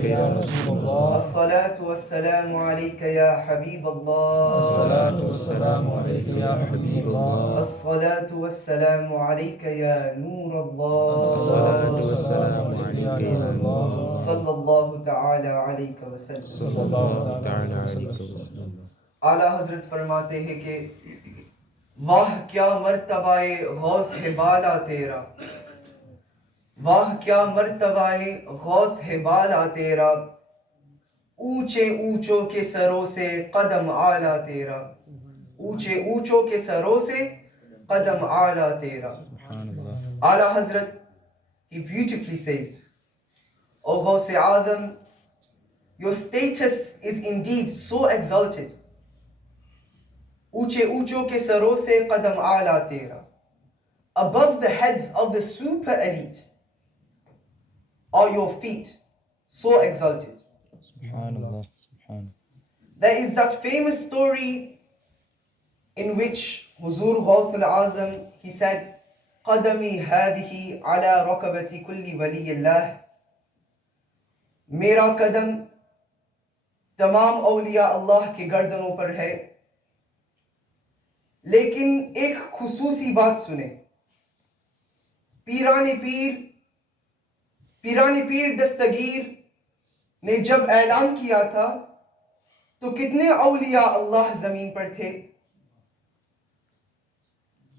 يا رسول الله. الصلاة والسلام عليك يا حبيب الله. الصلاة والسلام عليك يا حبيب الله. الصلاة والسلام عليك يا نور الله. الصلاة والسلام عليك يا الله. صلى الله تعالى عليك वसल्लम. सल्लल्लाहु ताला अलैहि वसल्लम। आला हजरत फरमाते हैं कि वाह क्या मर्तबाए गौस है बाला तेरा, वाह क्या मर्तबाए गौस है बाला तेरा, ऊंचे ऊंचों के सरों से कदम आला तेरा, ऊंचे ऊंचों के सरों से कदम आला तेरा. Ala Hazrat, he beautifully says, O Ghaus al Azam, your status is indeed so exalted. ऊंचे ऊंचों के सरों से कदम आला तेरा. Above the heads of the super elite are your feet, so exalted. Subhanallah. Subhanallah. There is that famous story in which Huzur Ghaus al Azam, he said, قدمي هذه على ركبة كل ولي الله. मेरा कदम तमाम औलिया अल्लाह के गर्दनों पर है. लेकिन एक खुसूसी बात सुने. पीराने पीर दस्तगीर ने जब ऐलान किया था तो कितने औलिया अल्लाह जमीन पर थे.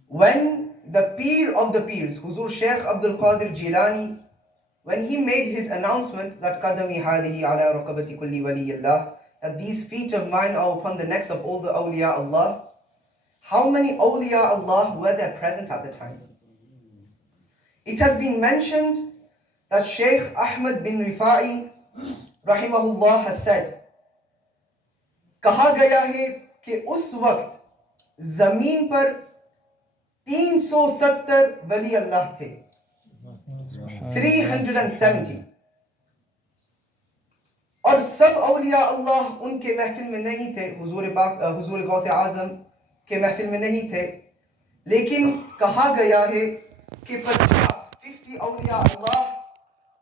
When the Peer of the Peers, Huzur Shaykh Abdul Qadir Jilani, when he made his announcement that Qadami hadihi ala raqabati kulli waliyillah, that these feet of mine are upon the necks of all the awliya Allah, how many awliya Allah were there present at the time? It has been mentioned that Shaykh Ahmad bin Rifa'i rahimahullah has said, कहा गया है कि उस वक्त जमीन पर 370 वली अल्लाह थे. 370. और सब औलिया अल्लाह उनके महफिल में नहीं थे. हुजूर गौस आजम के महफिल में नहीं थे. लेकिन कहा गया है कि 50 औलिया अल्लाह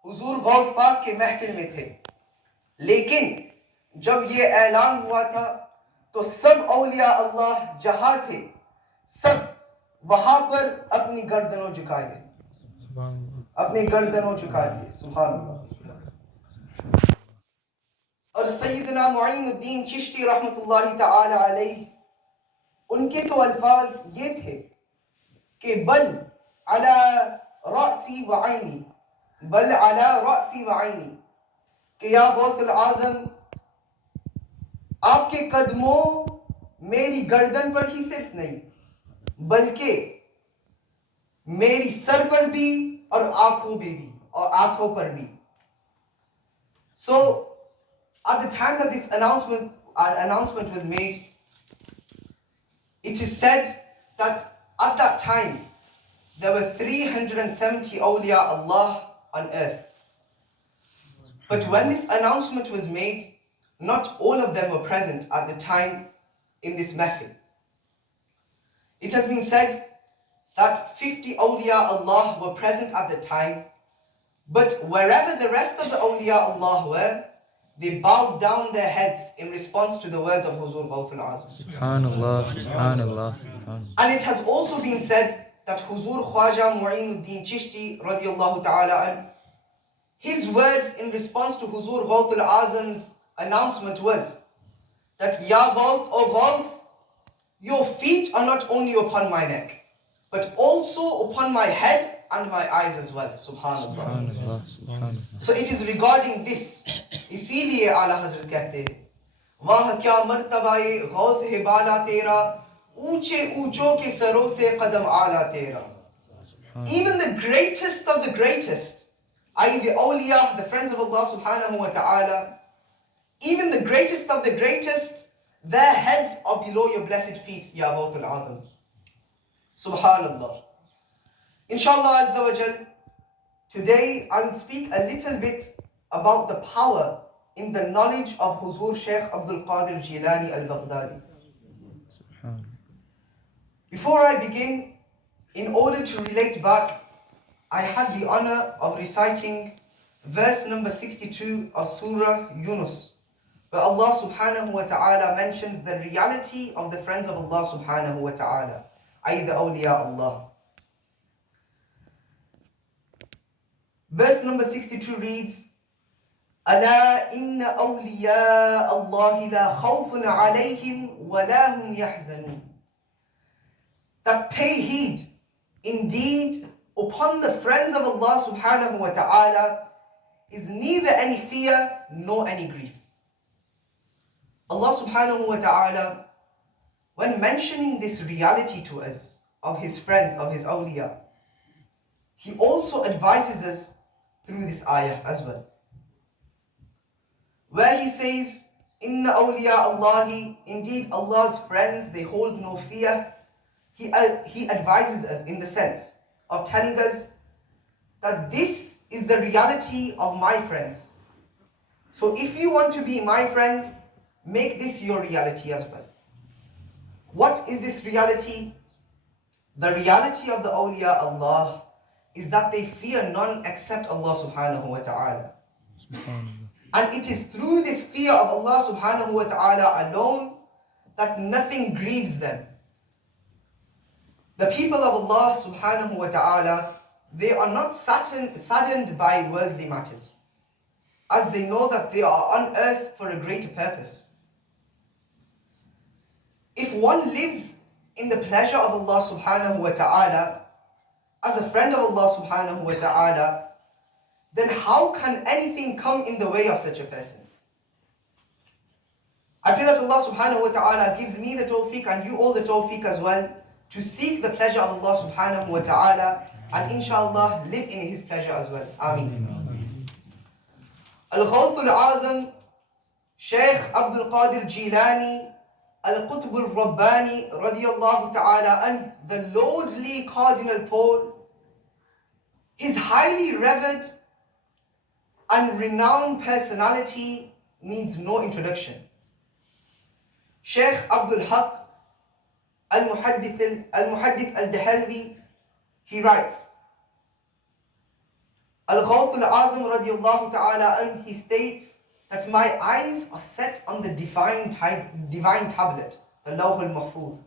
हुजूर गौस पाक के महफिल में थे. लेकिन जब ये ऐलान हुआ था तो सब औलिया अल्लाह जहां थे सब वहां पर अपनी गर्दनों झुका लिए, अपनी गर्दनों झुका लिए. सुभान अल्लाह. और सैयदना मुईनुद्दीन चिश्ती रहमतुल्लाहि तआला अलैहि, उनके तो अल्फाज ये थे कि बल अला रअसी व ऐनी, बल अला रअसी व ऐनी, कि या गौस अल आज़म, आपके कदमों मेरी गर्दन पर ही सिर्फ नहीं बल्कि मेरी सर पर भी और आंखों पर भी. So at the time that this announcement was made, it is said that at that time there were 370 awliya Allah on earth. But when this announcement was made, not all of them were present at the time in this mahfil. It has been said that 50 awliya Allah were present at the time, but wherever the rest of the awliya Allah were, they bowed down their heads in response to the words of Huzur Ghaus al Azam. Subhanallah. Subhanallah. Subhanallah. And it has also been said that Huzur Khwaja Mu'inuddin Chishti radiyallahu ta'ala an, his words in response to Huzur Ghaus al Azam's announcement was that, Ya Ghaus, O Ghaus, your feet are not only upon my neck, but also upon my head and my eyes as well. Subhanallah. Subhanallah. Subhanallah. So it is regarding this. इसीलिए आला हजरत कहते हैं, वाह क्या मर्तबाए गौस है बाला तेरा, ऊंचे ऊंचों के सरों से कदम आला तेरा. Even the greatest of the greatest, i.e. the awliya, the friends of Allah subhanahu wa ta'ala, even the greatest of the greatest, their heads are below your blessed feet, Ya Ghaus al Azam. Subhanallah. Inshallah Azza wa Jal, today I will speak a little bit about the power in the knowledge of Huzur Shaykh Abdul Qadir Jilani al-Baghdadi. Before I begin, in order to relate back, I had the honor of reciting verse number 62 of Surah Yunus, where Allah subhanahu wa ta'ala mentions the reality of the friends of Allah subhanahu wa ta'ala, i.e. the awliya Allah. Verse number 62 reads, ألا إن أولياء الله لا خوف عليهم ولا هم يحزنون. That pay heed, indeed, upon the friends of Allah subhanahu wa ta'ala is neither any fear nor any grief. Allah subhanahu wa ta'ala, when mentioning this reality to us of His friends, of His awliya, He also advises us through this ayah as well, where He says, Inna awliya Allahi, indeed Allah's friends, they hold no fear. He advises us in the sense of telling us that this is the reality of my friends. So if you want to be my friend, make this your reality as well. What is this reality? The reality of the awliya Allah is that they fear none except Allah subhanahu wa ta'ala. And it is through this fear of Allah subhanahu wa ta'ala alone that nothing grieves them. The people of Allah subhanahu wa ta'ala, they are not saddened by worldly matters, as they know that they are on earth for a greater purpose. If one lives in the pleasure of Allah subhanahu wa ta'ala, as a friend of Allah subhanahu wa ta'ala, then how can anything come in the way of such a person? I pray that Allah subhanahu wa ta'ala gives me the tawfiq and you all the tawfiq as well to seek the pleasure of Allah subhanahu wa ta'ala and inshallah live in His pleasure as well. Ameen. Al-Ghaus al Azam, Shaykh Abdul Qadir Jilani, Al-Qutb al-Rabbani radiyallahu ta'ala and the lordly Cardinal Paul, his highly revered and renowned personality needs no introduction. Shaykh Abdul Haq Al-Muhaddith Al-Dahalwi, he writes, Al-Ghaus al Azam radiyallahu ta'ala and he states that my eyes are set on the divine tablet, the Lawh al-Mahfuz,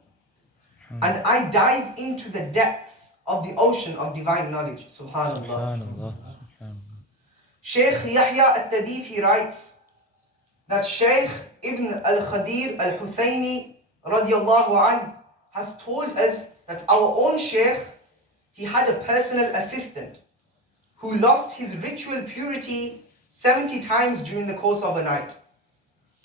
and I dive into the depths of the ocean of divine knowledge. Subhanallah. Shaykh Yahya al-Tadif, he writes that Shaykh Ibn al-Khadir al-Husayni radiyallahu anhu has told us that our own Shaykh, he had a personal assistant who lost his ritual purity 70 times during the course of a night,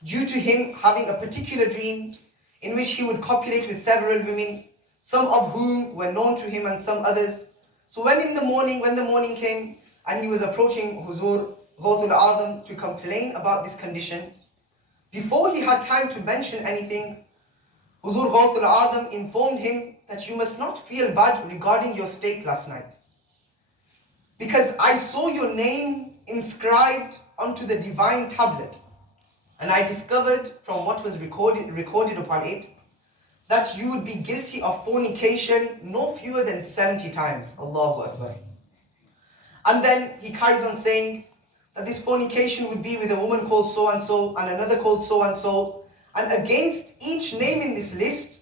due to him having a particular dream in which he would copulate with several women, some of whom were known to him and some others. So when the morning came and he was approaching Huzur Ghaus al Azam to complain about this condition, before he had time to mention anything, Huzur Ghaus al Azam informed him that you must not feel bad regarding your state last night, because I saw your name inscribed onto the divine tablet, and I discovered from what was recorded upon it that you would be guilty of fornication no fewer than 70 times. Allahu Akbar. And then he carries on saying that this fornication would be with a woman called so and so and another called so and so, and against each name in this list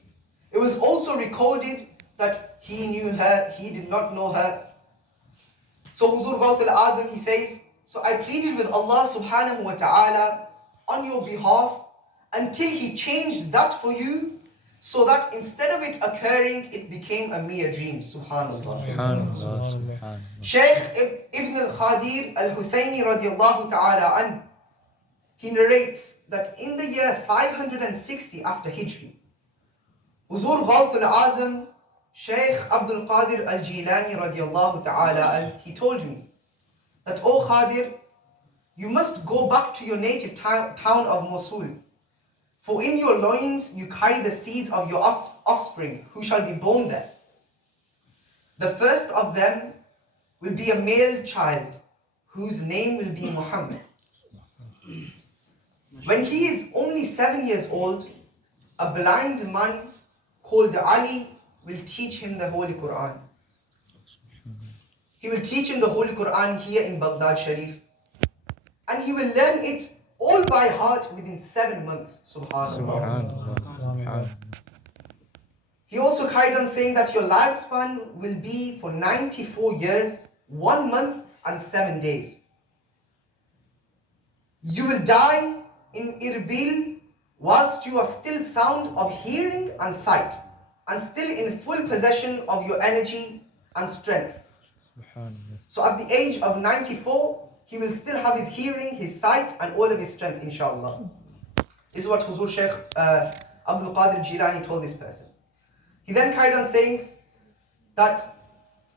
it was also recorded that he knew her, he did not know her. So Huzur Ghaus al Azam, he says, so I pleaded with Allah subhanahu wa ta'ala on your behalf until He changed that for you, so that instead of it occurring, it became a mere dream. Subhanallah. Shaykh Ibn al-Khadir al-Husayni radiyallahu ta'ala an, he narrates that in the year 560 after Hijri, Huzur Ghaus al Azam, Shaykh Abdul Qadir al-Jilani radiyallahu ta'ala an, he told me that, O Khadir, you must go back to your native town of Mosul, for in your loins you carry the seeds of your offspring who shall be born there. The first of them will be a male child whose name will be Muhammad. When he is only 7 years old, a blind man called Ali will teach him the Holy Quran. He will teach him the Holy Quran here in Baghdad Sharif. and he will learn it all by heart within 7 months. Subhanallah. Subhanallah. He also carried on saying that your lifespan will be for 94 years, 1 month and 7 days. You will die in Irbil whilst you are still sound of hearing and sight, and still in full possession of your energy and strength. So at the age of 94, he will still have his hearing, his sight, and all of his strength, inshallah. This is what Huzur Shaykh Abdul Qadir Jilani told this person. He then carried on saying that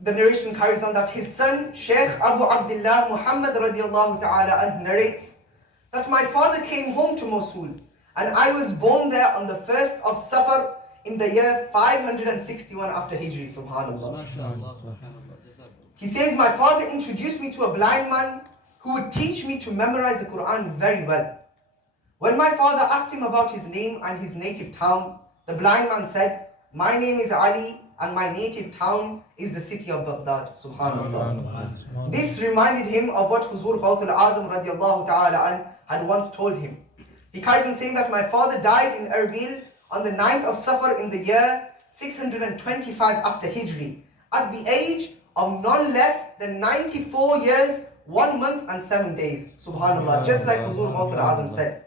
the narration carries on that his son, Shaykh Abu Abdullah Muhammad radiallahu ta'ala narrates that my father came home to Mosul, and I was born there on the 1st of Safar in the year 561 after Hijri. Subhanallah. He says, my father introduced me to a blind man who would teach me to memorize the Quran very well. When my father asked him about his name and his native town, the blind man said, my name is Ali and my native town is the city of Baghdad. Subhanallah. This reminded him of what Huzur Ghaus al Azam radiallahu ta'ala had once told him. He carries on saying that my father died in Erbil on the 9th of Safar in the year 625 after Hijri, at the age of none less than 94 years, 1 month and 7 days. Subhanallah. Just like Huzur Ghaus al Azam said.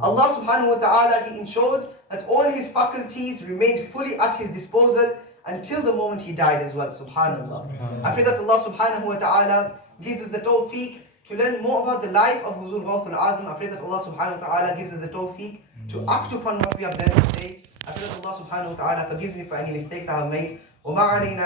Allah subhanahu wa ta'ala, He ensured that all his faculties remained fully at his disposal until the moment he died as well. Subhanallah. I pray that Allah subhanahu wa ta'ala gives us the tawfiq to learn more about the life of Huzur Ghaus al Azam. I pray that Allah subhanahu wa ta'ala gives us the tawfiq to act upon what we have learned today. I pray that Allah subhanahu wa ta'ala forgives me for any mistakes I have made. وَمَا عَلَيْنَا